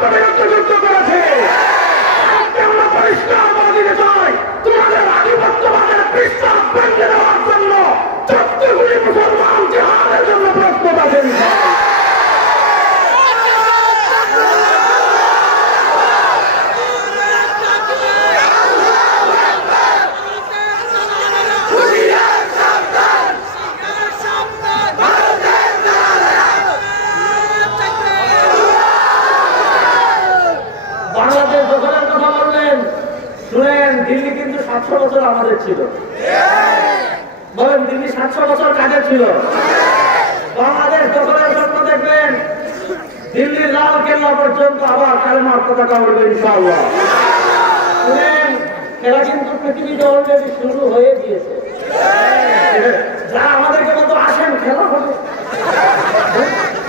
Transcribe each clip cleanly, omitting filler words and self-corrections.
বিরুদ্ধে যুদ্ধ করেছে। আজকে আমরা পরিষ্কার বলে দিতে চাই, তোমাদের আধিপত্যবাদের পৃষ্ঠা ভেঙে দেওয়ার জন্য 14 কোটি মুসলমান জিহাদের জন্য প্রস্তুত আছেন। বাংলাদেশ দখলের কথা বললেন, শুনেন, দিল্লি কিন্তু 700 বছর আমাদের ছিল। বলেন, দিল্লি 700 বছর কাজে ছিল। বাংলাদেশ দখলের জন্য দেখবেন দিল্লির লাল কেল্লা পর্যন্ত আবার কালেমার পতাকা উঠবে ইনশাআল্লাহ। শুনেন, খেলা কিন্তু পৃথিবীতে অলরেডি শুরু হয়ে গিয়েছে। যারা আমাদেরকে বলতো আসেন খেলা হবে,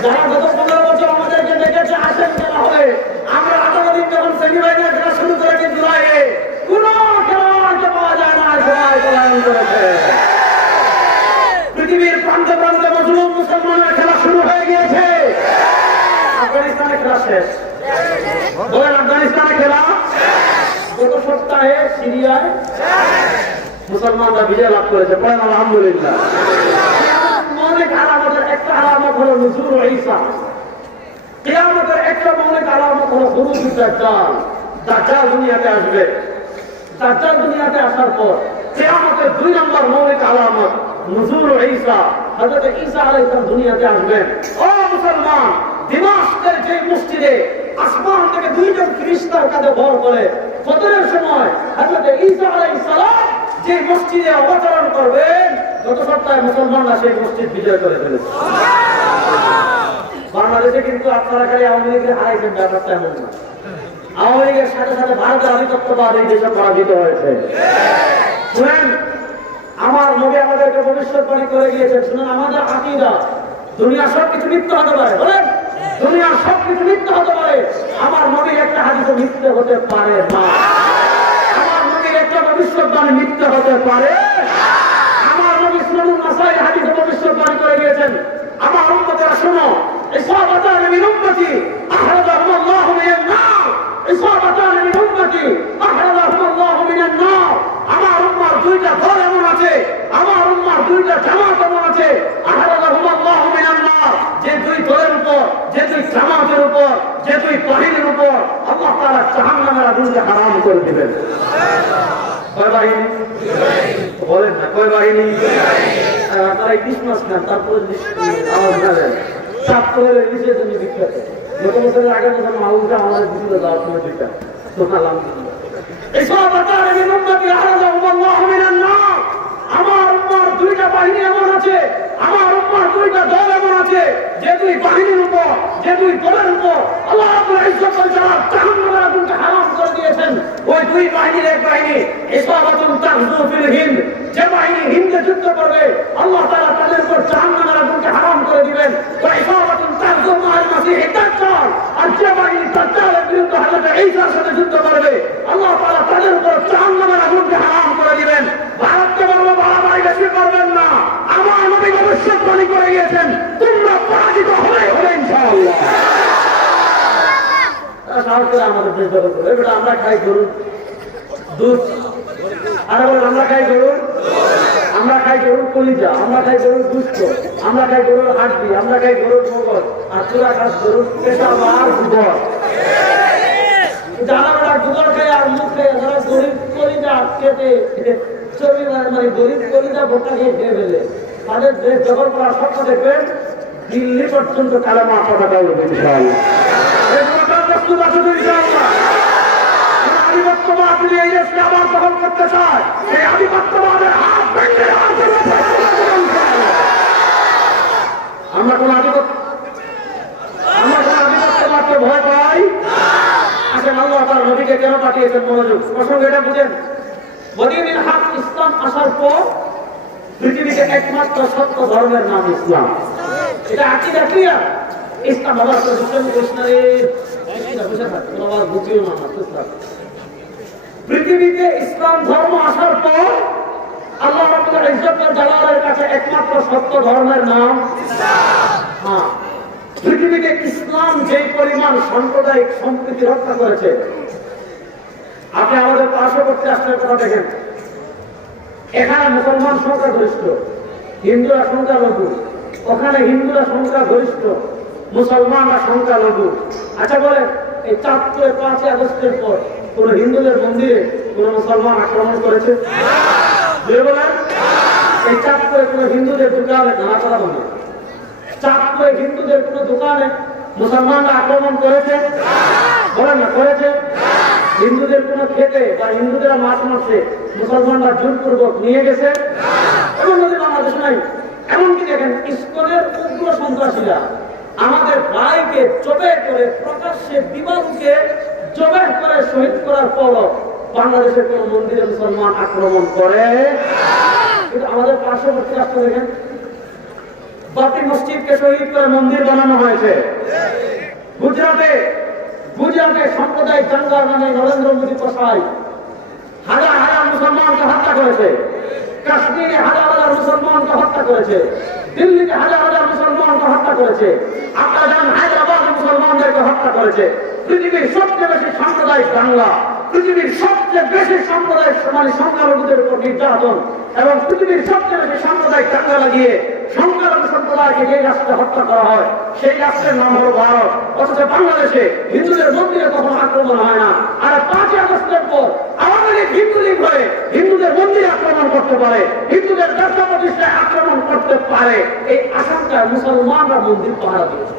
যারা গত 15 বছর আমাদেরকে ডেকেছে আসেন খেলা হবে, আমরা 18 দিন যখন সেমিফাইনাল খেলা শুরু করেছি জুলাইয়ে, কোন খেলোয়াড়কে পাওয়া যায় না, সবাই পলায়ন করেছে। পৃথিবীর প্রান্তে প্রান্তে মুসলিম মুসলমানের খেলা শুরু হয়ে গিয়েছে। আফগানিস্তানে খেলা শেষ। বলেন, আফগানিস্তানে খেলা গত সপ্তাহে সিরিয়ায় মুসলমানরা বিজয় লাভ করেছে। বলেন আলহামদুলিল্লাহ। অনেক আলামতের একটা আলামত হলো নুজুল ঈসা। কিয়ামতের একটা মৌলিক আলামত হলো খুরুজুদ দাজ্জাল। দাজ্জাল দুনিয়াতে আসবে। দাজ্জাল দুনিয়াতে আসার পর কিয়ামতের 2 নম্বর মৌলিক আলামত নুজুল ঈসা। হযরত ঈসা আলাইহিস সালাম দুনিয়াতে আসবেন। ও মুসলমান, দিমাশকের যে মসজিদে আসমান থেকে 2 জন ফেরেশতার কাঁধে ভর করে ফজরের সময় হযরত ঈসা আলাইহিস সালাম যে মসজিদে অবতরণ করবেন, গত সপ্তাহে মুসলমানরা সেই মসজিদ বিজয় করে ফেলেছে। বাংলাদেশে কিন্তু আপনারা খালি আওয়ামী লীগের হারাইছেন, ব্যাপারটা এমন না। আওয়ামী লীগের সাথে সাথে ভারতের আধিপত্যবাদ এই দেশে পরাজিত হয়েছে। শুনেন, আমার নবী আমাদেরকে ভবিষ্যৎবাণী করে গিয়েছেন। শুনেন, আমাদের আকীদা দুনিয়ার সবকিছু মিথ্যা হতে পারে। বলেন, দুনিয়ার সবকিছু মিথ্যা হতে পারে, আমার নবীর একটা হাদিসও মিথ্যে হতে পারে না। আমার নবীর একটা ভবিষ্যৎবাণী মিথ্যে হতে পারে। আমার নবী সুনানুন নাসাই হাদিসে ভবিষ্যৎবাণী করে গিয়েছেন, আমার উম্মতেরা শোনো, ইসাবাতান মিন উম্মতি আহরাজাহুমুল্লাহু মিনান নার। ইসাবাতান মিন উম্মতি আহরাজাহুমুল্লাহু মিনান নার। আমার উম্মার 2টা দল এমন আছে, আমার উম্মার 2টা জামাত এমন আছে, আহরাজাহুমুল্লাহু মিনান নার। যে 2 দলের উপর, যে 2 জামাতের উপর, যে 2 বাহিনীর উপর আল্লাহ তাআলা জাহান্নামের আগুনকে হারাম করে দিবেন। কয় বাহিনী? বলেন না, কয় বাহিনী? আপনারা ক্রিসমাস খান, তারপরে আওয়াজ দেন ছাত্রের নিচে জন্য বিখ্যাত। গত বছরের আগের বছর মাউলটা আমাদের দিছিল যাওয়ার সময় দুইটা। আলহামদুলিল্লাহ। আমার উম্মার 2টা বাহিনী এমন আছে, আমার উম্মার 2টা দল এমন আছে, যে 2 বাহিনীর উপর, যে 2 দলের উপর আল্লাহ রাব্বুল ইজ্জত ওয়াল জালাল জাহান্নামের আগুনকে হারাম করে দিয়েছেন। ওই 2 বাহিনীর এক বাহিনী ইসাবাতুন তাগজু ফিল হিন্দ। যে বাহিনী হিন্দে যুদ্ধ করবে আল্লাহ তাআলা তাদের উপর জাহান্নামের আগুনকে হারাম করে দিবেন। ওয়া ইসাবাতুন তাগজু মা'আল মাসীহ দাজ্জাল। আর যে বাহিনী দাজ্জালের বিরুদ্ধে হযরত ঈসার সাথে যুদ্ধ করবে আল্লাহ তাআলা তাদের উপর জাহান্নামের আগুনকে হারাম করে দিবেন। ভারতকে বলবো বাড়াবাড়ি বেশি করবেন না। আমার নবী ভবিষ্যৎবাণী করে গিয়েছেন, তোমরা পরাজিত হবে ইনশাআল্লাহ। সাহস করে আমাদের দেশ দখল করবে। এবার আমরা খাই গরুর দুধ, আর বলেন আমরা খাই গরুর, আমরা খাই গরুর কলিজা, আমরা খাই গরুর দুধ, আমরা খাই গরুর হাড্ডি, আমরা খাই গরুর মগজ, আর তোরা খাস গরুর পেশাব আর গোবর। যারা ওরা গোবর খায় আর মুখ খায়, যারা গরিব কলিজা খেতে চর্বি মানে গরিব কলিজা ভোটা খেয়ে খেয়ে ফেলে, তাদের দেশ দখল করার স্বপ্ন দেখবেন দিল্লি পর্যন্ত কালেমা পতাকা উঠবে ইনশাআল্লাহ। প্রস্তুত আছে তো ইনশাআল্লাহ। আধিপত্যবাদ যদি এই দেশকে আবার দখল করতে চায়, এই আধিপত্যবাদের হাত ভেঙে আমরা কোন আধিপত্যবাদকে ভয় পাই? আসেন, আল্লাহ তার নবীকে কেন পাঠিয়েছেন মনোযোগ প্রসঙ্গ এটা বুঝেন। মদিনার হক ইসলাম আসার পর পৃথিবীতে একমাত্র সত্য ধর্মের নাম ইসলাম। এটা আকীদা ক্লিয়ার। ইসলাম আবার পৃথিবীতে ইসলাম ধর্ম আসার পর আল্লাহ রাব্বুল ইজ্জত ওয়াল জালালের কাছে একমাত্র সত্য ধর্মের নাম ইসলাম। হ্যাঁ, পৃথিবীতে ইসলাম যে পরিমাণ সাম্প্রদায়িক সম্প্রীতি রক্ষা করেছে, আপনি আমাদের পার্শ্ববর্তী রাষ্ট্রের কথা দেখেন, এখানে মুসলমান সংখ্যাগরিষ্ঠ, হিন্দুরা সংখ্যালঘু, ওখানে হিন্দুরা সংখ্যাগরিষ্ঠ, মুসলমানরা সংখ্যালঘু। আচ্ছা বলে, এই 5ই আগস্টের পর কোন হিন্দুদের মন্দিরে কোন মুসলমান আক্রমণ করেছে? বলেন, এই চাঁদপুরে কোন হিন্দুদের দোকানে ধানা করা বন্ধ, চাঁদপুরে হিন্দুদের কোন দোকানে মুসলমানরা আক্রমণ করেছে? বলেন না, করেছে? হিন্দুদের কোন খেতে বা হিন্দুদের মাছ মারছে মুসলমানরা জোরপূর্বক নিয়ে গেছে? এমন যদি বাংলাদেশ নাই। এমনকি দেখেন, ইসকনের উগ্র সন্ত্রাসীরা আমাদের ভাইকে জবে করে, প্রকাশ্যে বিমানকে জবে করে শহীদ করার পর বাংলাদেশের কোন মন্দিরে মুসলমান আক্রমণ করে? কিন্তু আমাদের পার্শ্ববর্তী রাষ্ট্র দেখেন, বাবরি মসজিদকে শহীদ করে মন্দির বানানো হয়েছে। গুজরাটে সাম্প্রদায়িক দাঙ্গার নামে নরেন্দ্র মোদী কসাই হাজার হাজার মুসলমানকে হত্যা করেছে। কাশ্মীরে হাজার হাজার মুসলমানকে হত্যা করেছে। দিল্লিতে হাজার হাজার মুসলমানকে হত্যা করেছে। আপনারা জানেন, হায়দ্রাবাদে মুসলমানদেরকে হত্যা করেছে। পৃথিবীর সবচেয়ে বেশি সাম্প্রদায়িক দাঙ্গা, পৃথিবীর সবচেয়ে বেশি সাম্প্রদায়িক সংখ্যালঘুদের উপর নির্যাতন এবং পৃথিবীর সবচেয়ে বেশি সাম্প্রদায়িক দাঙ্গা লাগিয়ে সংখ্যালঘু সম্প্রদায়কে যে রাষ্ট্রে হত্যা করা হয়, সেই রাষ্ট্রের নাম হল ভারত। অথচ বাংলাদেশে হিন্দুদের মন্দিরে কখনো আক্রমণ হয় না। আর 5ই আগস্টের পর আমাদের হিন্দু লীগ হয়ে হিন্দুদের মন্দিরে আক্রমণ করতে পারে, হিন্দুদের ব্যবসা প্রতিষ্ঠায় আক্রমণ করতে পারে, এই আশঙ্কায় মুসলমানরা মন্দির পাহারা দিয়েছে।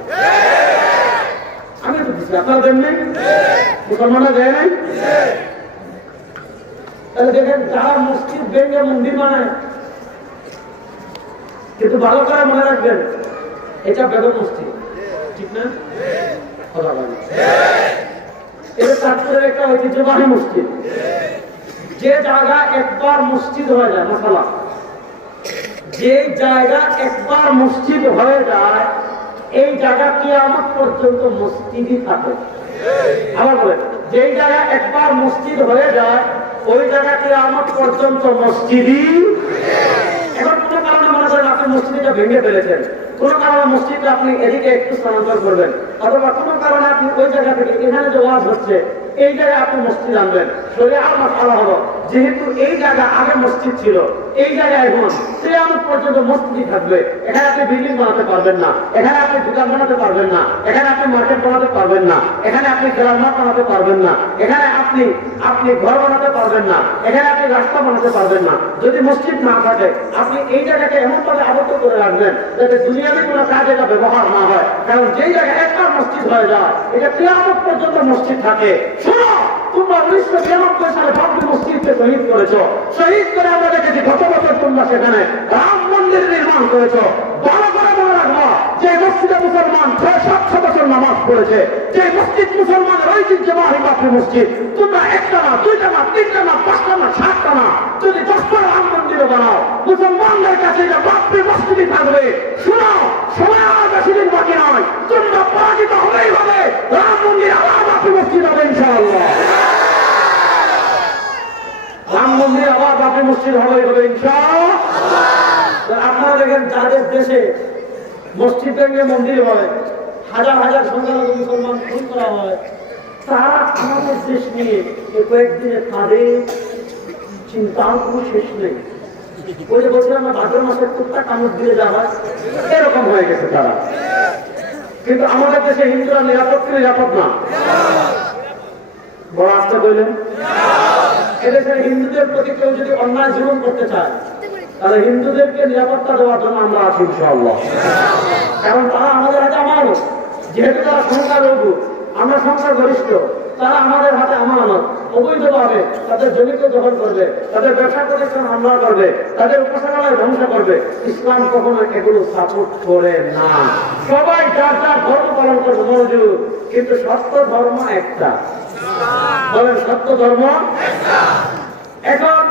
আমি তো বুঝছি, আপনারা দেন নাই? মুসলমানরা দেয় নাই? তাহলে দেখেন, যারা মসজিদ ভেঙে মন্দির বানায়, কিন্তু ভালো করে মনে রাখবেন, এটা বেগম মসজিদ, ঠিক না? এটা চাঁদপুরের একটা ঐতিহ্যবাহী মসজিদ। যে জায়গা একবার মসজিদ হয়ে যায়, মাসালা, যে জায়গা একবার মসজিদ হয়ে যায়, এই জায়গা কিয়ামত পর্যন্ত মসজিদই থাকে। আবার বলেন, যে জায়গা একবার মসজিদ হয়ে যায়, ওই জায়গা কিয়ামত পর্যন্ত মসজিদই। এখন কোনো কারণে মনে করেন আপনি মসজিদটা ভেঙে ফেলেছেন, কোনো কারণে মসজিদটা আপনি এদিকে একটু স্থানান্তর করবেন, অথবা কোনো কারণে আপনি ওই জায়গা থেকে এখানে যে ওয়াজ হচ্ছে এই জায়গায় আপনি মসজিদ আনবেন, শরিয়ার মাসআলা হলো যেহেতু এই জায়গা আগে মসজিদ ছিল, এই জায়গায় এখন কিয়ামত পর্যন্ত মসজিদই থাকবে। এখানে আপনি বিল্ডিং বানাতে পারবেন না, এখানে আপনি দোকান বানাতে পারবেন না, এখানে আপনি মার্কেট বানাতে পারবেন না, এখানে আপনি গ্রামমাঠ বানাতে পারবেন না, এখানে আপনি ঘর বানাতে পারবেন না, এখানে আপনি রাস্তা বানাতে পারবেন না। যদি মসজিদ না থাকে, আপনি এই জায়গাকে এমন ভাবে আবদ্ধ করে রাখবেন যাতে দুনিয়াতে কোনো কাজে এটা ব্যবহার না হয়। কারণ যেই জায়গায় একবার মসজিদ হয়ে যায়, এটা কিয়ামত পর্যন্ত মসজিদ থাকে। শোনো, তোমরা 1992 সালে বাবরি মসজিদকে শহীদ করেছো, শহীদ করে আমরা দেখেছি গত বছর তোমরা সেখানে রাম মন্দির নির্মাণ করেছো। ভালো করে মনে রাখবো, যে মসজিদে মুসলমান 600-700 বছর নামাজ পড়েছে, যে মসজিদ মুসলমানের ঐতিহ্যবাহী বাবরি মসজিদ, তোমরা 1টা না, 2টা না, 3টা না, 5টা না, 7টা না, যদি 10টা রাম মন্দিরও বানাও, মুসলমানদের কাছে এটা বাবরি মসজিদই থাকবে। শুনো, সময় আর বেশি দিন বাকি নয়, তোমরা পরাজিত হবেই হবে, রাম মন্দির আবার বাবরি মসজিদ হবে ইনশাআল্লাহ। রাম মন্দির আবার বাবরি মসজিদ হবেই হবে ইনশাআল্লাহ। আপনারা দেখেন, যাদের দেশে মসজিদ ভেঙে মন্দির হয়, হাজার হাজার সংখ্যালঘু মুসলমান খুন করা হয়, তারা আমাদের দেশ নিয়ে কয়েকদিনে তাদের চিন্তার কোনো শেষ নেই। ওই যে বলছিলাম না, ভাদ্র মাসের টুকটা কামড় দিয়ে যাওয়া, এরকম হয়ে গেছে তারা। কিন্তু আমাদের দেশে হিন্দুরা নিরাপদ কি নিরাপদ না? বড় আস্থা বললেন, এদেশের হিন্দুদের প্রতি কেউ যদি অন্যায় জীবন করতে চায়, তাহলে হিন্দুদেরকে নিরাপত্তা দেওয়ার জন্য আমরা আছি ইনশাআল্লাহ। কারণ তারা আমাদের হাতে আমানত, যেহেতু তারা সংখ্যালঘু, আমরা সংখ্যাগরিষ্ঠ, তারা আমাদের হাতে আমানত। অবৈধভাবে তাদের জমিকে দখল করবে, তাদের ব্যবসা প্রতিষ্ঠান হামলা করবে, তাদের উপাসনালয় ধ্বংস করবে। ইসলাম কখনো এগুলো সাপোর্ট করে না। সবাই যার যার ধর্ম পালন করবে, মনোযোগ, কিন্তু সত্য ধর্ম একটা। বলেন, সত্য ধর্ম একটা। এখন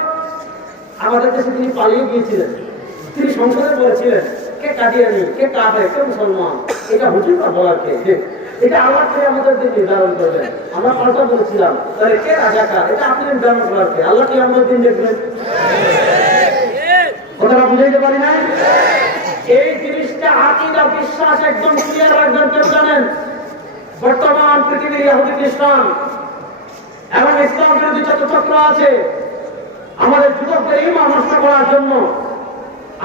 আমাদের দেশে তিনি পালিয়ে গিয়েছিলেন, তিনি সংসদে বলেছিলেন কে কাদিয়ানি, কে কাফের, কে মুসলমান, এটা হুজুর বলার কে? এটা আল্লাহ থেকে আমাদের দিন নির্ধারণ করবেন। আমরা পাল্টা বলেছিলাম, তাহলে কে রাজাকার, এটা আপনি নির্ধারণ করার কে? আল্লাহ কি আমাদের দিন দেখবেন? কথাটা বুঝাইতে পারি না? এই জিনিস জিনিসটা আকীদা বিশ্বাস একদম ক্লিয়ার রাখবেন। কেউ জানেন বর্তমান পৃথিবীর ইহুদি খ্রিস্টান এবং ইসলাম বিরোধী যত চক্র আছে আমাদের যুবকদের ঈমান নষ্ট করার জন্য,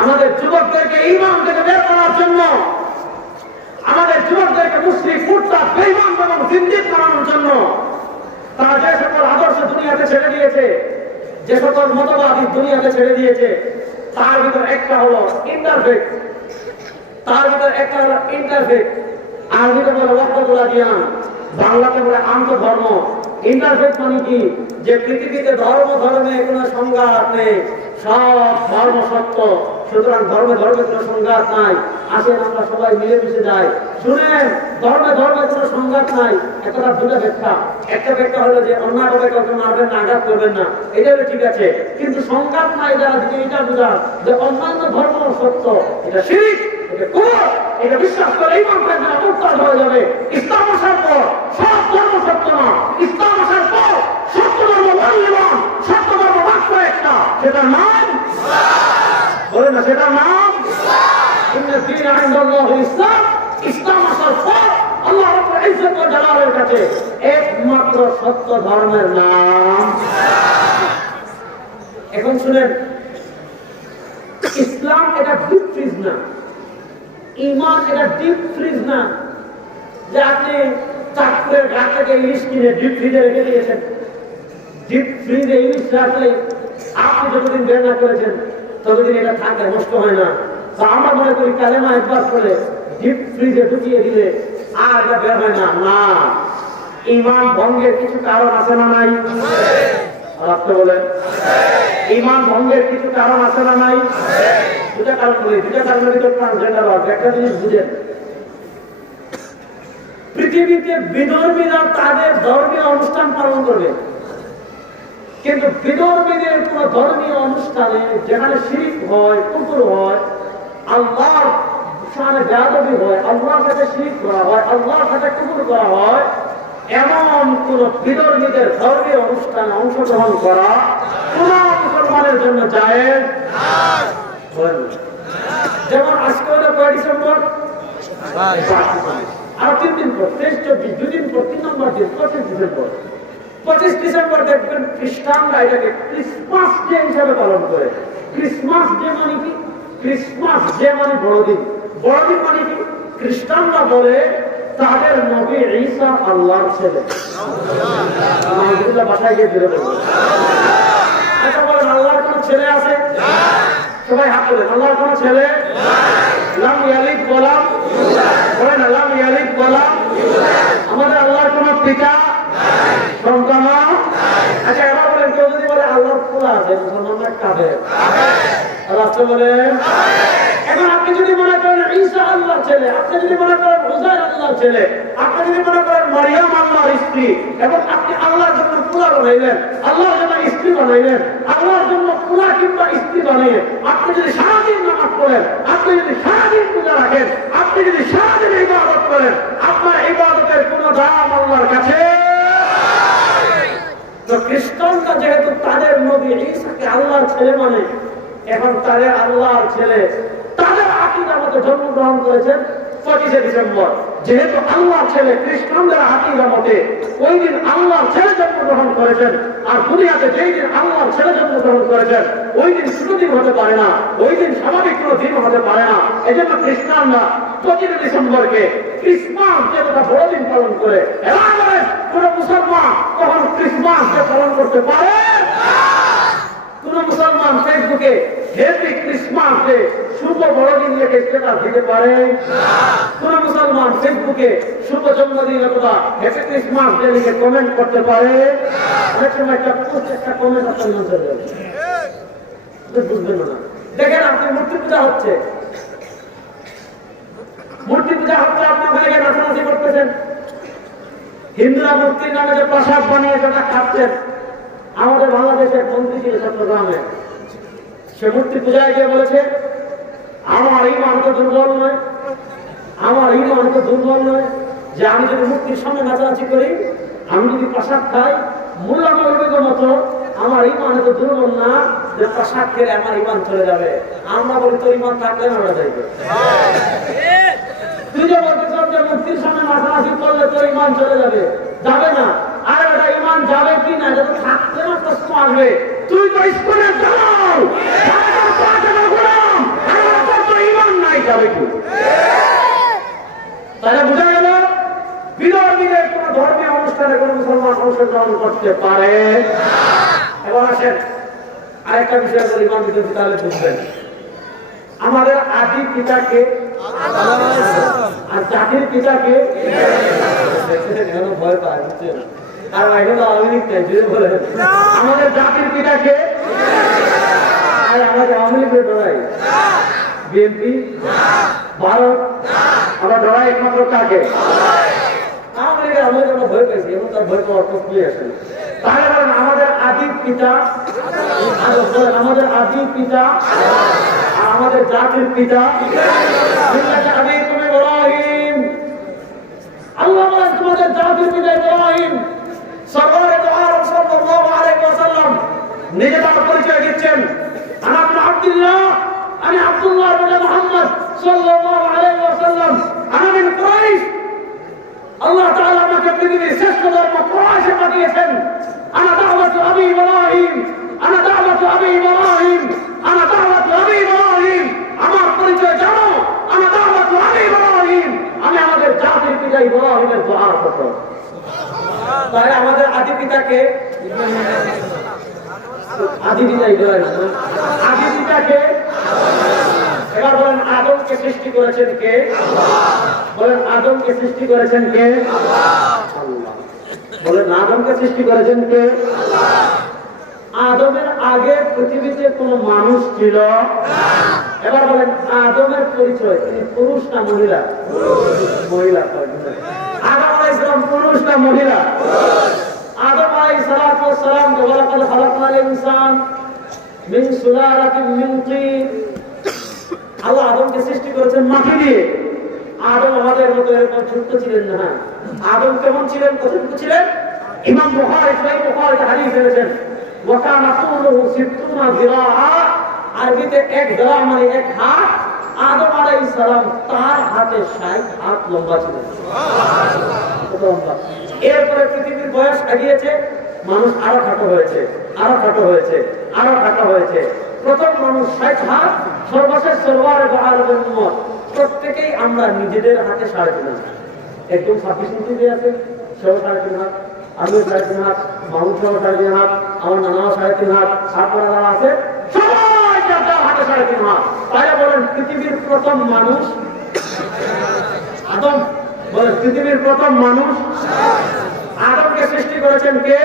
আমাদের যুবকদেরকে ঈমান থেকে বের করার জন্য, আমাদের যুবকদেরকে মুশরিক মুরতাদ বেঈমান এবং জিন্দিক বানানোর জন্য তারা যে সকল আদর্শ দুনিয়াতে ছেড়ে দিয়েছে, যে সকল মতবাদী দুনিয়াতে ছেড়ে দিয়েছে, তার ভিতর একটা হলো ইন্টারফেক্ট, তার ভিতর একটা হলো ইন্টারফেক্ট। আরবিতে বলে ওয়াহদাতুল আদিয়ান, বাংলাতে বলে আন্তঃধর্ম। ইন্টারফেক্ট মানে কি? যে পৃথিবীতে ধর্মে কোনো সংঘাত নেই, সব ধর্ম সত্য, সুতরাং ধর্মে কোনো সংঘাত নাই, আসেন আমরা সবাই মিলেমিশে যাই। শুনেন, ধর্মে কোনো সংঘাত নাই, একটা দুটো ব্যাখ্যা। একটা ব্যাখ্যা হলো যে অন্যায়ভাবে কাউকে মারবেন না, আঘাত করবেন না, এটা হলো ঠিক আছে, কিন্তু সংঘাত নাই যারা যদি এটা বোঝান যে অন্যান্য ধর্ম সত্য, এটা শিরক, এটা কুফর, এটা বিশ্বাস করে ঈমান থাকবে না, মুরতাদ হয়ে যাবে। ইসলাম আসার পর সব ধর্ম সত্য না, ইসলাম আসার পর সত্য ধর্ম মূল্যবান, সত্য ধর্ম মাত্র একটা, সেটার নাম বলে না, সেটার নাম ইন্না দীন ইনদাল্লাহিল ইসলাম। ইসলাম আসার পর আল্লাহ রাব্বুল ইজ্জত ওয়া জালালের কাছে একমাত্র সত্য ধর্মের নাম। এখন শুনেন, ইসলাম এটা ডিপ ফ্রিজ না, ঈমান এটা ডিপ ফ্রিজ না যে আপনি চাকরের ঘাট থেকে ইলিশ কিনে ডিপ ফ্রিজে রেখে দিয়েছেন। ডিপ ফ্রিজে ইলিশ রাখলে আপনি যতদিন বের না করেছেন ততদিন এটা থাকে, নষ্ট হয় না। তো আমরা মনে করি কালেমা একবার করে ডিপ ফ্রিজে ঢুকিয়ে দিলে আর এটা বের হয় না। না, ঈমান ভঙ্গের কিছু কারণ আছে না নাই? আর আপনি বলেন ঈমান ভঙ্গের কিছু কারণ আছে না নাই? দুটা কারণ বলি, দুটা কারণের ভিতর ট্রান্সজেন্ডার হবে। একটা জিনিস বুঝেন, পৃথিবীতে বিধর্মীরা তাদের ধর্মীয় অনুষ্ঠান পালন করবে, কিন্তু বিধর্মীদের কোন ধর্মীয় অনুষ্ঠানে যেখানে শিরক হয়, কুফর হয়, আল্লাহর শানে বেয়াদবি হয়, আল্লাহর সাথে শিরক করা হয়, আল্লাহর সাথে কুফর করা হয়, এমন কোন বিধর্মীদের ধর্মীয় অনুষ্ঠানে অংশগ্রহণ করা কোন মুসলমানের জন্য জায়েজ নয়। যেমন আজকে হলো 9 ডিসেম্বর, আর 3 দিন পর 23, 24, 2 দিন পর 3 নম্বর দিন 25 ডিসেম্বর। 25 ডিসেম্বর দেখবেন খ্রিস্টানরা এটাকে ক্রিসমাস ডে হিসাবে পালন করে। ক্রিসমাস ডে মানে কি? ক্রিসমাস ডে মানে বড়দিন। বড়দিন মানে কি? খ্রিস্টানরা বলে তাদের নবী ঈসা আল্লাহর ছেলে। আলহামদুলিল্লাহ, বাসায় গিয়ে ফিরে বলবো। আচ্ছা বলেন, আল্লাহর কোন ছেলে আছে? সবাই হাত তোলেন। আল্লাহর কোন ছেলে? লাম ইয়ালিদ ওয়ালাম বলেন, লাম ইয়ালিদ ওয়ালাম। আমাদের আল্লাহর কোন পিতা সন্তান? আচ্ছা এবার বলেন, কেউ যদি বলে আল্লাহর পোলা আছে, মুসলমানরা কাফের। রাষ্ট্র বলেন। এখন আপনি যদি মনে করেন ঈসা আল্লাহর ছেলে, আপনি যদি মনে করেন উযাইর আল্লাহর ছেলে, আপনি যদি মনে করেন মারিয়াম আল্লাহর স্ত্রী, এবং আপনি আল্লাহর জন্য পোলা বানাইলেন, আল্লাহর জন্য স্ত্রী বানাইলেন, আল্লাহর জন্য পোলা কিংবা স্ত্রী বানিয়ে আপনি যদি সারাদিন নামাজ পড়েন, আপনি যদি সারাদিন পূজা রাখেন, আপনি যদি সারাদিন ইবাদত করেন, আপনার ইবাদতের কোনো দাম আল্লাহর কাছে। তো খ্রিস্টানরা যেহেতু তাদের নবী ঈসাকে আল্লাহর ছেলে মানে, এখন তাদের আল্লাহর ছেলে, তাদের আকীদা মতে জন্মগ্রহণ করেছেন 25 ডিসেম্বর। যেহেতু আল্লাহর ছেলে, খ্রিস্টানদের আকীদা মতে ওই দিন আল্লাহর ছেলে জন্মগ্রহণ করেছেন, আর দুনিয়াতে যেই দিন আল্লাহর ছেলে জন্মগ্রহণ করেছেন ওই দিন ছোট দিন হতে পারে না, ওই দিন স্বাভাবিক কোনো দিন হতে পারে না। এই জন্য খ্রিস্টানরা 25 ডিসেম্বরকে ক্রিসমাস যে কথা বড়দিন পালন করে। এবার কোন মুসলমান কখন ক্রিসমাস ডে পালন করতে পারে? কোন মুসলমান ফেসবুকে হ্যাপি ক্রিসমাস ডে শুভ বড়দিন লিখে স্ট্যাটাস দিতে পারে? কোন মুসলমান ফেসবুকে শুভ জন্মদিন অথবা হ্যাপি ক্রিসমাস ডে লিখে কমেন্ট করতে পারে? অনেক সময় একটা পোস্ট, একটা কমেন্ট আপনার মধ্যে বুঝবেন না। দেখেন, আপনি মূর্তি পূজা হচ্ছে, মূর্তি পূজা হচ্ছে, আপনি ওখানে গিয়ে নাচানাচি করতেছেন, হিন্দুরা মূর্তির নামে যে প্রসাদ বানিয়ে সেটা খাচ্ছেন। আমাদের বাংলাদেশের মন্ত্রী ছিল চট্টগ্রামে, সে মূর্তি পূজায় গিয়ে বলেছে আমার ঈমান তো দুর্বল নয়, আমার ঈমান তো দুর্বল নয় যে আমি যদি মূর্তির সামনে নাচানাচি করি, আমি যদি প্রসাদ খাই, মোল্লা মৌলবীদের মতো আমার ঈমান তো দুর্বল না, যে প্রসাদ খেলে আমার ইমান চলে যাবে। আমরা বলি তোর ইমান থাকলে না ওরা যাইবে। তুই যে বলতেছ যে মূর্তির সামনে মাথানাসি করলে তোর ইমান চলে যাবে, যাবে না। আর ওটা ইমান যাবে কি না যখন থাকলে না প্রশ্ন আসবে। তুই তো স্কুলের দালাল, তোর ইমান নাই, যাবে কি? তাহলে বোঝা গেল বিরোধীরা কোন ধর্মীয় অনুষ্ঠানে কোন মুসলমান অংশগ্রহণ করতে পারে। এবার আসেন আরেকটা বিষয় বলি, ইমান বিরোধী, তাহলে বুঝবেন আমাদের আদি পিতাকে আর জাতির পিতাকে। ভয় পায় বুঝছেন, আর এখানে আওয়ামী লীগ চাই যদি বলে আমাদের জাতির পিতাকে, আর আমাদের আওয়ামী লীগের ডরাই বিএনপি, ভারত, আমরা ডরাই একমাত্র কাকে? আওয়ামী লীগের আমাদের আমরা ভয় পাইছি, এবং তার ভয় পাওয়ার প্রশ্নই আসে। তাহলে বলেন আমাদের আদি পিতা, আমাদের আদি পিতা আর আমাদের জাতির পিতা ইব্রাহিম। আল্লাহ বলেন তোমাদের জাতির পিতা ইব্রাহিম। সরকারে দু আরব সাল্লাল্লাহু আলাইহি ওয়াসাল্লাম নিজে তার পরিচয় দিচ্ছেন, আনা ইবনে আব্দুল্লাহ, আমি আব্দুল্লাহ ইবনে মুহাম্মদ সাল্লাল্লাহু আলাইহি ওয়াসাল্লাম, আনা মিন কুরাইশ। আল্লাহ তাআলা আমাকে পৃথিবীর শ্রেষ্ঠ ধর্ম কুরাইশে পাঠিয়েছেন। আনা দাওয়াতু আবি ইব্রাহিম, আনা দাওয়াতু আবি ইব্রাহিম, আনা দাওয়াতু আবি ইব্রাহিম। আমার পরিচয় জানো, আনা দাওয়াতু আবি ইব্রাহিম। আমি আমাদের জাতির পিতা ইব্রাহিমের দোয়ার করতাম। তাহলে আমাদের আদি পিতাকে, আদি পিতা ইব্রাহিম, আদি পিতাকে। এবার বলেন আদমকে সৃষ্টি করেছেন কে? বলেন আদমকে সৃষ্টি করেছেন কে? আল্লাহ। বলেন আদমকে সৃষ্টি করেছেন কে? আদমের আগে পৃথিবীতে কোন মানুষ ছিল? এবার বলেন আদমের পরিচয়, তিনি পুরুষ না মহিলা? মহিলা। আদম আলাইহিস সালাম পুরুষ না মহিলা? আদম আলাইহিস সালাম ওয়ালাকাদ খালাকনাল ইনসান মিন সুলালাতিন মিন তিন। আল্লাহ আদমকে সৃষ্টি করেছেন মাটি দিয়ে। আদম আমাদের মতো এরকম ছোট্ট ছিলেন না। আদম কেমন ছিলেন, কতটুকু ছিলেন? ইমাম বুখারী সহিহ বুখারীতে হাদিস এনেছেন, ওয়া কানা তুলুহু 60 যিরাআ, আরবিতে 1 যিরা মানে 1 হাত। আদম আলাইহিস সালাম তার হাতে 60 হাত লম্বা ছিলেন। সুবহানাল্লাহ। এরপরে পৃথিবীর বয়স এগিয়েছে, মানুষ আরো খাটো হয়েছে, আরো খাটো হয়েছে, আরো খাটো হয়েছে। প্রথম মানুষ 60 হাত, সর্বশেষ সরওয়ারে দু আলমের উম্মত প্রত্যেকেই আমরা নিজেদের হাতে 3.5 হাত। একদম সাফিসিয়েন্সি দিয়ে আছে, সেও 3.5 হাত, আমিও 3.5 হাত, মাহমুদ সাহেব 3.5 হাত, আমার নানাও 3.5 হাত, আপনারা যারা আছে সবাই যার হাতে 3.5 হাত। তাই বলেন পৃথিবীর প্রথম মানুষ আদম। বলেন পৃথিবীর প্রথম মানুষ আদমকে সৃষ্টি করেছেন কে?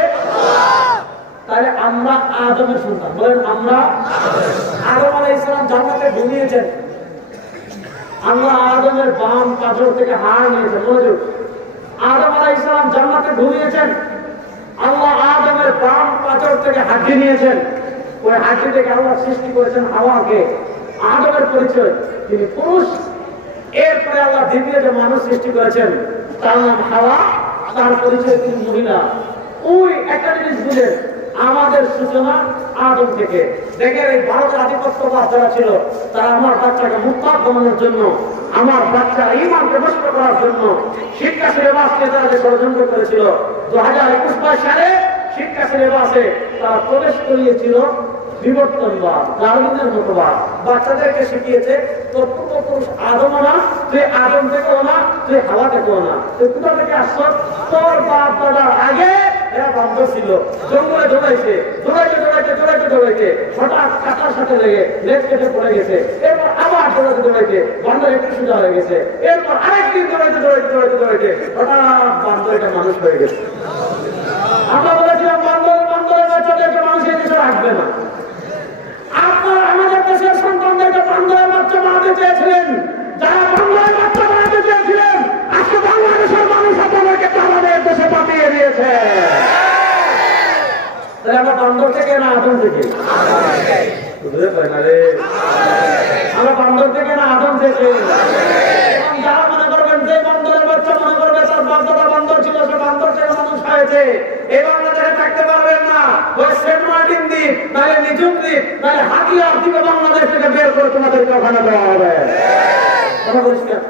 তাহলে আমরা আদমের সন্তান। বলেন আমরা। আদম আলাইহিস সালাম জান্নাতে ঘুমিয়েছেন, আল্লাহ আদমের বাম পাঁজর থেকে হাড় নিয়েছেন। মনোযোগ, আদম আলাইহিস সালাম জান্নাতে ঘুমিয়েছেন, আল্লাহ আদমের বাম পাঁজর থেকে হাড্ডি নিয়েছেন। ওই হাড্ডি থেকে আল্লাহ সৃষ্টি করেছেন হাওয়াকে। আদমের পরিচয়, তিনি পুরুষ। এরপরে আল্লাহ দ্বিতীয় যে মানুষ সৃষ্টি করেছেন তার নাম হাওয়া, তার পরিচয় তিনি মহিলা। ওই একটা জিনিস বুঝেন, আমাদের সূচনা আদম থেকে। দেখেন এই ভারতের আধিপত্যবাদ যারা ছিল, তারা আমার বাচ্চাকে মুক্তার বানানোর জন্য, আমার বাচ্চার ঈমানকে নষ্ট করার জন্য শিক্ষা সিলেবাস নিয়ে তারা যে ষড়যন্ত্র করেছিল, 2021 সালে শিক্ষা সিলেবাসে তারা প্রবেশ করিয়েছিল বিবর্তনবাদ, ডারউইনের মতবাদ। বাচ্চাদেরকে শিখিয়েছে তোর পূর্বপুরুষ আদম না, তুই আদম থেকেও না, তুই হাওয়া থেকেও না, তুই কোথা থেকে আসছ? তোর বাপ দাদার আগে এরা বান্ধব ছিল, জঙ্গলে দৌড়াইছে, দৌড়াইতে দৌড়াইতে দৌড়াইতে দৌড়াইতে হঠাৎ কাটার সাথে লেগে লেজ কেটে পড়ে গেছে। এরপর আবার দৌড়াইতে দৌড়াইতে বান্দর একটু সোজা হয়ে গেছে। এরপর আরেকদিন দৌড়াইতে দৌড়াইতে দৌড়াইতে দৌড়াইতে হঠাৎ বান্দর এটা মানুষ হয়ে গেছে। আমরা বলেছিলাম বান্দরের বাচ্চাদেরকে মানুষের কিছু রাখবে না। আপনারা আমাদের দেশের সন্তানদেরকে বান্দরের বাচ্চা বানাতে চেয়েছিলেন। যারা বান্দরের বাচ্চা বানাতে চেয়েছিলেন, আজকে বাংলাদেশের মানুষ আপনাদেরকে তাদের দেশে পাঠিয়ে দিয়েছে। তাহলে আমরা বান্দর থেকে না আদম থেকে? আমরা বান্দর থেকে না আদম থেকে? যারা মনে করবেন যে বান্দরের বাচ্চা মনে করবে তার বাপ-দাদা বান্দর ছিল, সে বান্দর থেকে মানুষ হয়েছে, এই বাংলাদেশে থাকতে পারবেন না। ওই সেন্ট মার্টিন দ্বীপ নাহলে নিযুক্ত দিক, নাহলে হাতিয়ার দিকে বাংলাদেশ থেকে বের করে তোমাদেরকে ওখানে দেওয়া হবে। কথা পরিষ্কার?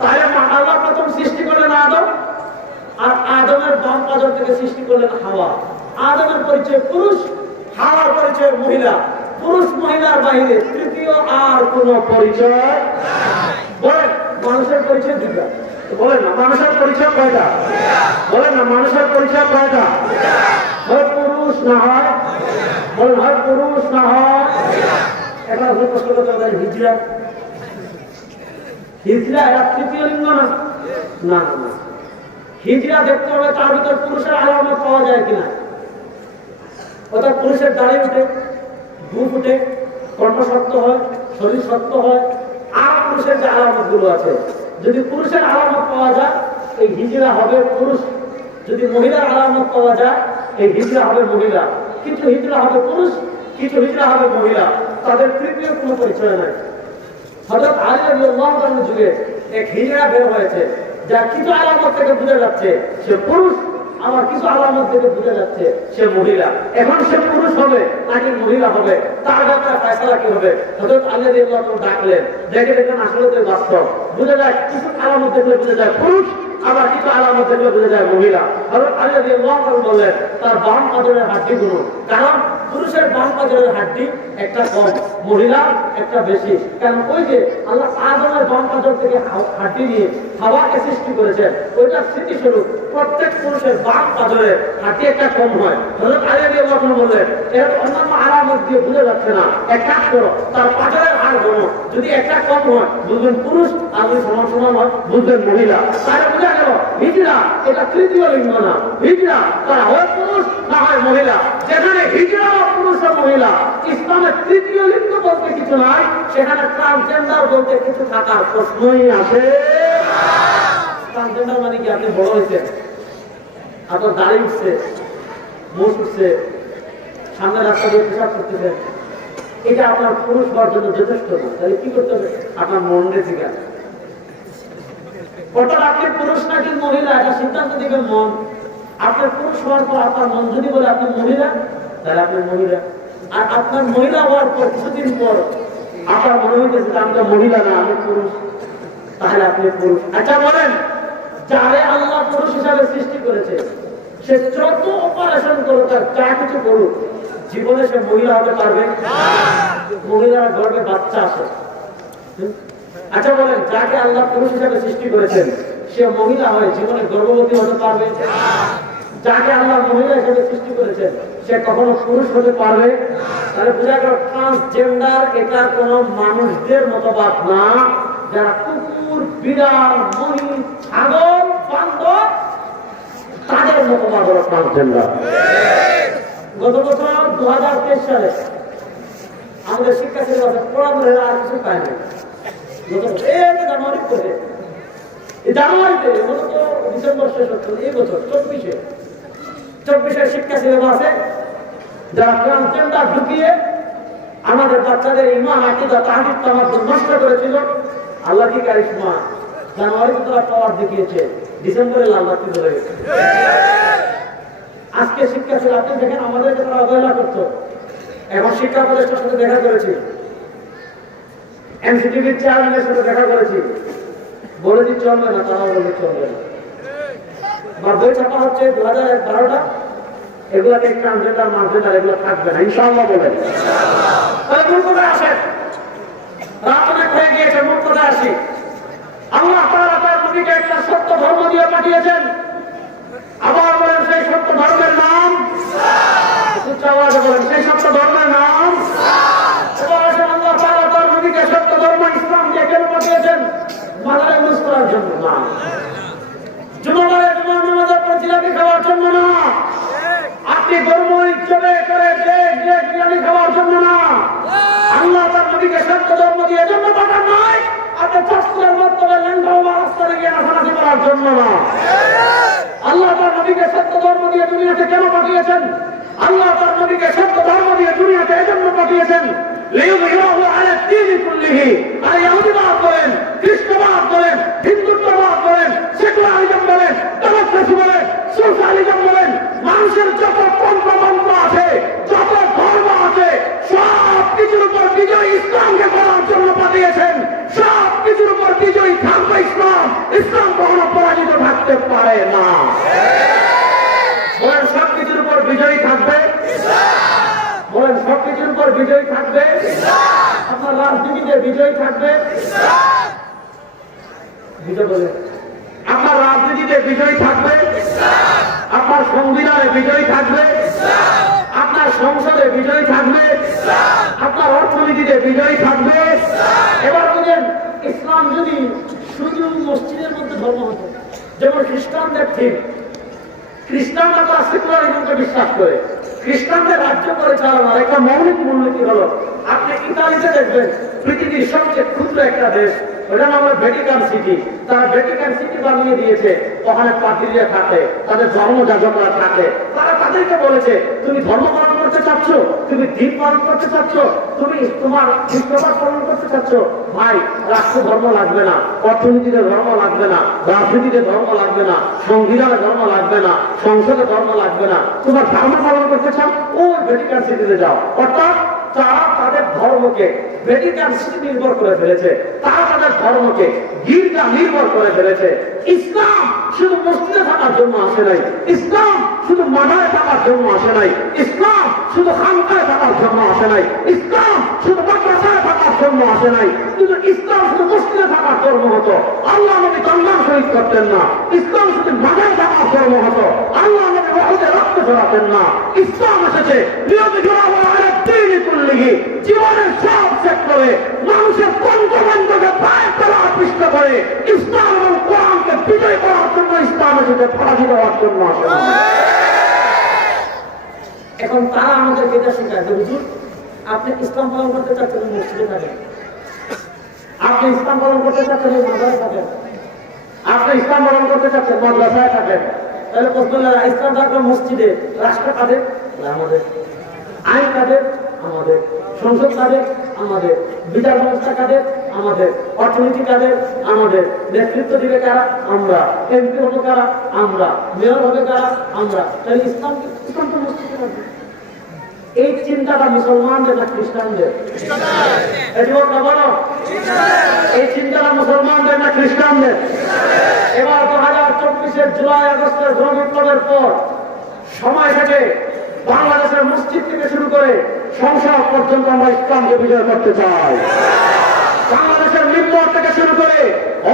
তাহলে আল্লাহ প্রথম সৃষ্টি করলেন আদম, আর আদমের বাম পাজর থেকে সৃষ্টি করলেন হাওয়া। আদমের পরিচয় পুরুষ, হাওয়ার পরিচয় মহিলা। পুরুষ মহিলার বাহিরে তৃতীয় আর কোন পরিচয় বলেন। মানুষের পরিচয় দুটা, বলেন না মানুষের পরিচয় কয়টা? বলেন না মানুষের পরিচয় কয়টা? হয় পুরুষ না হয়, বলেন হয় পুরুষ না হয়। এটা প্রশ্ন করতে হবে হিজরা, হিজরা এরা তৃতীয় লিঙ্গ না? না না, হিজরা দেখতে হবে তার ভিতর পুরুষের আলামত পাওয়া যায় কিনা। অর্থাৎ পুরুষের দাড়ি উঠে, বুক উঠে, কণ্ঠ শক্ত হয়, শরীর শক্ত হয়, আর পুরুষের যে আলামত গুলো আছে, যদি পুরুষের আলামত পাওয়া যায় এই হিজরা হবে পুরুষ। যদি মহিলার আলামত পাওয়া যায় এই হিজরা হবে মহিলা। কিছু হিজরা হবে পুরুষ, কিছু হিজরা হবে মহিলা, তাদের তৃতীয় কোনো পরিচয় নাই। হযরত আলী রাদিয়াল্লাহু আনহু যুগে এক হিজরা বের হয়েছে, যা কিছু আলামত থেকে বোঝা যাচ্ছে সে পুরুষ, আমার কিছু আলামত থেকে বোঝা যাচ্ছে সে মহিলা। এখন সে পুরুষ হবে নাকি মহিলা হবে, তার ব্যাপারে ফয়সালা কি হবে? হযরত আলী রাদিয়াল্লাহু আনহু ডাকলেন, দেখে দেখেন আসলে তো বাস্তব বোঝা যায়, কিছু আলামত দেখলে বোঝা যায় পুরুষ, আবার কিছু আলামত দেখলে বোঝা যায় মহিলা। হযরত আলী রাদিয়াল্লাহু আনহু বললেন তার বাম পাজরের হাড্ডি গুলো, কারণ পুরুষের বাম পাজরের হাড্ডি একটা কম, মহিলার একটা বেশি। কারণ ওই যে আল্লাহ আদমের বাম পাজর থেকে হাড্ডি নিয়ে হাওয়াকে সৃষ্টি করেছেন, ওইটা স্মৃতিস্বরূপ প্রত্যেক পুরুষের বাম পাজরের হাড্ডি একটা কম হয়। হযরত আলী রাদিয়াল্লাহু আনহু বললেন এর অন্যান্য আলামত দিয়ে বোঝা যাচ্ছে না, এক কাজ করো তার পাজরের হাড় গণো, যদি একটা কম হয় বুঝবেন পুরুষ, আর যদি সমান সমান হয় বুঝবেন মহিলা। তাহলে বোঝা গেল হিজরা এটা তৃতীয় লিঙ্গ না, হিজরা তারা হয় পুরুষ না হয় মহিলা। যেখানে হিজরা পুরুষ ও মহিলা, ইসলামের তৃতীয় লিঙ্গ বলতে কিছু নাই, সেখানে ট্রান্সজেন্ডার বলতে কিছু থাকার প্রশ্নই আসে। ট্রান্সজেন্ডার মানে কি? আপনি বড় হয়েছেন, আপনার দাড়ি উঠছে, মুখ উঠছে, সামনে রাস্তা দিয়ে পেশাব করতেছেন, এটা আপনার পুরুষ হওয়ার জন্য যথেষ্ট না। তাহলে কি করতে হবে? আপনার মনকে জিজ্ঞাসা, অর্থাৎ আপনি পুরুষ নাকি মহিলা এটা সিদ্ধান্ত দিবেন মন। আপনার পুরুষ হওয়ার পর আপনার মন যদি বলে আপনি মহিলা, তাহলে আপনি মহিলা। আর আপনার মহিলা হওয়ার পর কিছুদিন পর আপনার মনে হইতেছে যে আমি তো মহিলা না, আমি পুরুষ, তাহলে আপনি পুরুষ। আচ্ছা বলেন, যারে আল্লাহ পুরুষ হিসাবে সৃষ্টি করেছে সে যত অপারেশন করুক আর যা কিছু করুক, জীবনে সে মহিলা হতে পারবে? মহিলার গর্ভে বাচ্চা আসে। আচ্ছা বলেন, যাকে আল্লাহ পুরুষ হিসাবে সৃষ্টি করেছেন সে মহিলা হয়ে জীবনে গর্ভবতী হতে পারবে? যাকে আল্লাহ মহিলা হিসেবে সৃষ্টি করেছেন সে কখনো পুরুষ হতে পারবে? তাহলে বোঝা গেল ট্রান্সজেন্ডার এটা কোন মানুষদের মতবাদ না, যারা কুকুর, বিড়াল, মহিষ, ছাগল, বান্দর, তাদের মতবাদ হলো ট্রান্সজেন্ডার। গত বছর 2023 সালে আমাদের শিক্ষা সিলেবাসে পড়ানো আর কিছু পায় না। জানুয়ারিতে মূলত ডিসেম্বর শেষ হচ্ছে এই বছর 24-এর শিক্ষা সিলেবাসে যারা ট্রান্সজেন্ডার ঢুকিয়ে আমাদের বাচ্চাদের ইমান, আকীদা, তাহদীদ, তামাদ্দুন নষ্ট করেছিল, আল্লাহ কি কারিশমা, জানুয়ারিতে তারা পাওয়ার দেখিয়েছে, ডিসেম্বরে লাল বাতি ধরে গেছে। আজকে শিক্ষা ছিল, আপনি দেখেন আমাদেরকে তারা অবহেলা করতো, এখন শিক্ষা উপদেষ্টার সাথে দেখা করেছি, এনসিটিভির চেয়ারম্যানের সাথে দেখা করেছি, বলেছি চলবে না, তারাও বলে চলবে না। বই ছাপা হচ্ছে 2012টা, এগুলাকে ট্রান্সজেন্ডার, মাসজেন্ডার এগুলো থাকবে না ইনশাআল্লাহ বলে। তাহলে মূল কথায় আসেন, রাত অনেক হয়ে গিয়েছে, মূল কথায় আসি। আল্লাহ তাআলা তার নবীকে একটা সত্য ধর্ম দিয়ে পাঠিয়েছেন, আবার বলেন সেই সত্য ধর্মের নাম, উচ্চ আওয়াজে বলেন সেই সত্য ধর্মের নাম। আল্লাহ তাআলা তার নবীকে সত্য ধর্ম ইসলাম দিয়ে কেন পাঠিয়েছেন? মাজারে ইউজ করার জন্য না, জুমাবারে জুমার নামাজের পর জিলাপি খাওয়ার জন্য না, আপনি ধর্ম হিসেবে করে জিলাপি খাওয়ার জন্য না। আল্লাহ তার নবীকে সত্য ধর্ম দিয়ে জন্য পাঠান নয়, আপনি শাস্ত্রের মাধ্যমে ল্যাংটা রাস্তায় গিয়ে নাচানাচি করার জন্য না। আল্লাহ তার নবীকে সত্য ধর্ম দিয়ে দুনিয়াতে কেন পাঠিয়েছেন? আল্লাহ তার নবীকে সত্য ধর্ম দিয়ে দুনিয়াতে এজন্য পাঠিয়েছেন, লিইয়ুযহিরাহু আলা দ্বীনি কুল্লিহি। আর ইহুদিবাদ বলেন, খ্রিস্টবাদ বলেন, হিন্দুত্ববাদ বলেন, সেকুলারিজম বলেন, ডেমোক্রেসি বলেন, সোশ্যালিজম বলেন, মানুষের যত তন্ত্র আছে, যত ধর্ম আছে, বিজয়ী থাকবে বিজয় বলে আপনার রাজনীতিতে বিজয়ী থাকবে, আপনার সংবিধানে বিজয়ী থাকবে, আপনার সংসদে বিজয়ী থাকবে, আপনার অর্থনীতিতে বিজয়ী থাকবে। এবার বলেন ইসলাম যদি শুধু মসজিদের মধ্যে ধর্ম হতো, যেমন খ্রিস্টানদের ঠিক, খ্রিস্টানরা তো সেকুলারিজমকে বিশ্বাস করে, খ্রিস্টানদের রাজ্য পরিচালনার একটা মৌলিক মূলনীতি হলো, আপনি ইতালিতে দেখবেন পৃথিবীর সবচেয়ে ক্ষুদ্র একটা দেশ, ওটা নাম হলো ভ্যাটিকান সিটি। তারা ভ্যাটিকান সিটি বানিয়ে দিয়েছে, ওখানে পাদ্রীরা থাকে, তাদের ধর্মযাজকরা থাকে। তারা তাদেরকে বলেছে তুমি ধর্ম পালন করতে চাচ্ছ, তুমি দিন পালন করতে চাচ্ছ, তুমি তোমার খ্রিস্টবাদ পালন করতে চাচ্ছ, ভাই রাষ্ট্র ধর্ম লাগবে না, অর্থনীতিতে ধর্ম লাগবে না, রাজনীতিতে ধর্ম লাগবে না, সংবিধানে ধর্ম লাগবে না, সংসদে ধর্ম লাগবে না, তোমার ধর্ম পালন করতে চাও ওই ভ্যাটিকান সিটিতে যাও। অর্থাৎ তারা তাদের ধর্মকে ভ্যাটিকান সিটি নির্ভর করে ফেলেছে, তারা তাদের ধর্মকে গির্জা নির্ভর করে ফেলেছে। ইসলাম শুধু মসজিদে থাকার জন্য আসে নাই, ইসলাম শুধু মাজারে থাকার জন্য আসে নাই, ইসলাম শুধু খানকায় থাকার জন্য আসে নাই, ইসলাম শুধু মাদ্রাসায় থাকার জন্য আসে নাই, কিন্তু ইসলাম শুধু মসজিদে থাকার জন্ম হতো, আল্লাহ নবী কল্যাণ শহীদ করতেন না। ইসলাম শুধু মাজারে থাকার জন্ম হতো, আল্লাহ নবী ওহুদে রক্ত ঝরাতেন না। ইসলাম এসেছে নিয়মিত জোড়াবো জীবনের সব সেক্টরে মানুষের পঞ্চবন্ধকে পায়ে ফেলা আকৃষ্ট করে ইসলাম এবং কোরআনকে বিজয় করার জন্য ইসলাম এসেছে, পরাজিত হওয়ার জন্য আসে। এখন তারা আমাদেরকে এটা শেখায় যে হুজুর আপনি ইসলাম পালন করতে চাচ্ছেন মসজিদে থাকেন, আপনি ইসলাম পালন করতে চাচ্ছেন মাদ্রাসায় থাকেন, আপনি ইসলাম পালন করতে চাচ্ছেন মাদ্রাসায় থাকেন। তাহলে প্রশ্ন ইসলাম থাকবে মসজিদে, রাষ্ট্র কাদের? আমাদের। আইন কাদের? আমাদের। সংসদ কাদের? আমাদের। বিচার ব্যবস্থা কাদের? আমাদের। অর্থনীতি কাদের? আমাদের। নেতৃত্ব দিবে কারা? আমরা। এমপি হবে কারা? আমরা। মেয়র হবে কারা? আমরা। তাহলে ইসলাম তো মসজিদে থাকবে। এই চিন্তাটা মুসলমানদের না খ্রিস্টানদের? এই চিন্তাটা মুসলমানদের না খ্রিস্টানদের? এবার 2024 জুলাই আগস্টের গণবিপ্লবের পর সময় থেকে বাংলাদেশের মসজিদ থেকে শুরু করে সংসদ পর্যন্ত আমরা ইসলামকে বিজয় করতে চাই। বাংলাদেশের নিম্ন থেকে শুরু করে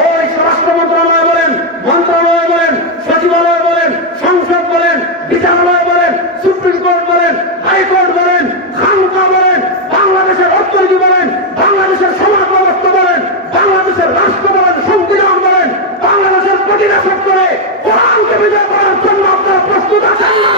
ওই স্বরাষ্ট্র মন্ত্রণালয় বলেন, মন্ত্রণালয় বলেন, সচিবালয় বলেন, সংসদ বলেন, বিচারালয় বলেন, সুপ্রিম কোর্ট বলেন, হাইকোর্ট বলেন, খানকা বলেন, বাংলাদেশের অর্থনীতি বলেন, বাংলাদেশের সমাজ ব্যবস্থা বলেন, বাংলাদেশের রাষ্ট্র বলেন, সংবিধান বলেন, বাংলাদেশের প্রতিটা সেক্টরে কোরআনকে বিজয় করার জন্য আপনারা প্রস্তুত আছেন না?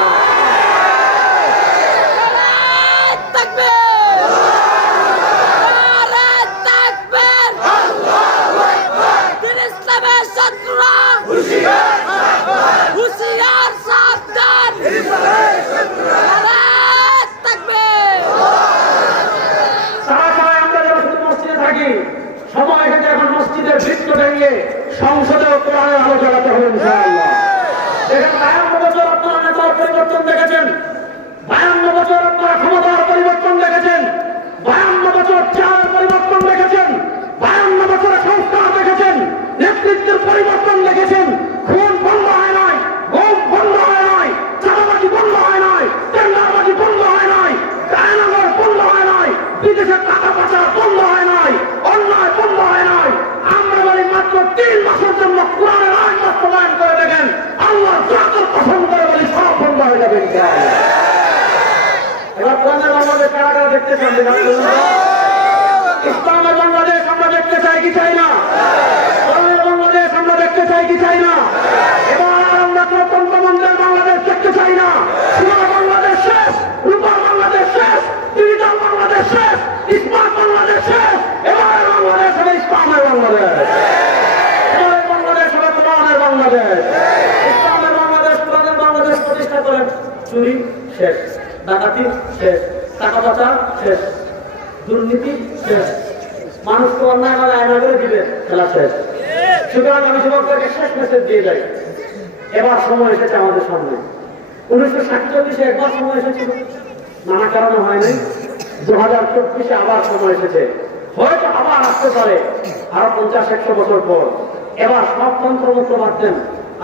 সময় থেকে এখন মসজিদের বৃত্ত ভেঙে সংসদেও কোরআনের আলো জ্বালাতে হবে ইনশাআল্লাহ। দেখেন 52 বছর আপনারা নেতার পরিবর্তন দেখেছেন, 52 বছর আপনারা ক্ষমতার পরিবর্তন দেখেছেন, 52 বছর চার পরিবর্তন দেখেছেন, 52 বছরে সংস্কার দেখেছেন, নেতৃত্বের পরিবর্তন দেখেছেন। খুন বন্ধ হয় নাই, ঘুম বন্ধ হয় নাই, চাঁদাবাজি বন্ধ হয় নাই, টেন্ডারবাজি বন্ধ হয় নাই, কায়নাগর বন্ধ হয় নাই, বিদেশের টাকা পাচার বন্ধ হয় নাই, অন্যায় বন্ধ হয় নাই। আমরা বলি মাত্র 3 মাসের জন্য কোরআনের আইন বাস্তবায়ন করে দেখেন, আল্লাহ জাতির পছন্দ করে বলি সব বন্ধ হয়ে যাবে। এবার কোরআনের বাংলাদেশ কারা কারা দেখতে চান? ইসলামের বাংলাদেশ আমরা দেখতে চাই কি চাই না? কোরআনের বাংলাদেশ আমরা দেখতে চাই কি চাই না? এবার আমরা তন্ত্রমন্ত্রের বাংলাদেশ দেখতে চাই না। সোনার বাংলাদেশ শেষ, রূপার বাংলাদেশ শেষ, ডিজিটাল বাংলাদেশ শেষ, স্মার্ট বাংলাদেশ শেষ। এবার বাংলাদেশ হবে ইসলামের বাংলাদেশ, এবার বাংলাদেশ হবে কোরআনের বাংলাদেশ। ইসলামের বাংলাদেশ, কোরআনের বাংলাদেশ প্রতিষ্ঠা করেন। চুরি শেষ, ডাকাতি শেষ, টাকা পাচার শেষ, দুর্নীতি শেষ, মানুষকে অন্যায় করে আয়না করে দিবে, খেলা শেষ। সুতরাং আমি যুবকদেরকে শেষ মেসেজ দিয়ে যাই, এবার সময় এসেছে আমাদের সামনে। 1947 একবার সময় এসেছিল, নানা কারণে হয়নি। 2024 আবার সময় এসেছে, হয়তো আবার আসতে পারে আরো 50-100 বছর পর। এবার সব তন্ত্রমন্ত্র বাদ দেন,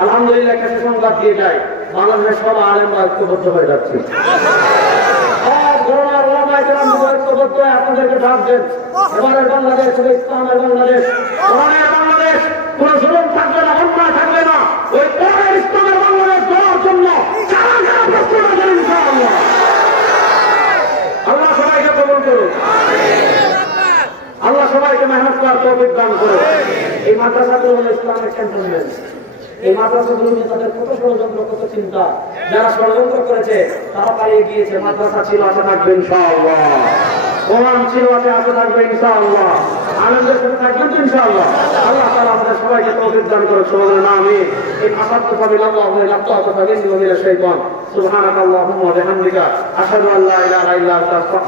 আলহামদুলিল্লাহ কাছে সংবাদ দিয়ে যায় বাংলাদেশের সব আলেমরা ঐক্যবদ্ধ হয়ে যাচ্ছে। সব ধরনের ওলামায়ে কেরাম ঐক্যবদ্ধ হয়ে আপনাদেরকে ডাক দেন। এবারের বাংলাদেশ হবে ইসলামের বাংলাদেশ, কোরআনের বাংলাদেশ। কোন জুলুম থাকবে না, অন্যায় থাকবে না। ওই কোরআনের ইসলামের বাংলাদেশ গড়ার জন্য যারা যারা প্রস্তুত আছেন ইনশাআল্লাহ, আল্লাহ সবাইকে কবুল করুন। আল্লাহ সবাইকে মেহনত করার তৌফিক দান করুন। এই মাদ্রাসাগুলো হলো ইসলামের ক্যান্টনমেন্ট। এই মাদ্রাসাগুলো নিয়ে তাদের কত ষড়যন্ত্র, কত চিন্তা। যারা ষড়যন্ত্র করেছে তারা পালিয়ে গিয়েছে। মাদ্রাসা ছিল, আছে, থাকবে ইনশাআল্লাহ। কোরআন ছিল, আছে, থাকবে ইনশাআল্লাহ। আনন্দের সাথে থাকবেন তো ইনশাআল্লাহ। আল্লাহ তাআলা আমাদের সবাইকে তৌফিক দান করুন। সুবহানাল্লাহ, আমিন। এই আসাদু ফাবিল্লাহ ওয়া লাক্তাতু ফাবিল্লাহি ওয়া মিনাশ শাইতান। সুবহানাকাল্লাহুম্মা ওয়া বিহামদিকা আশহাদু আল্লা ইলাহা ইল্লা আনতা আস্তাগফিরুকা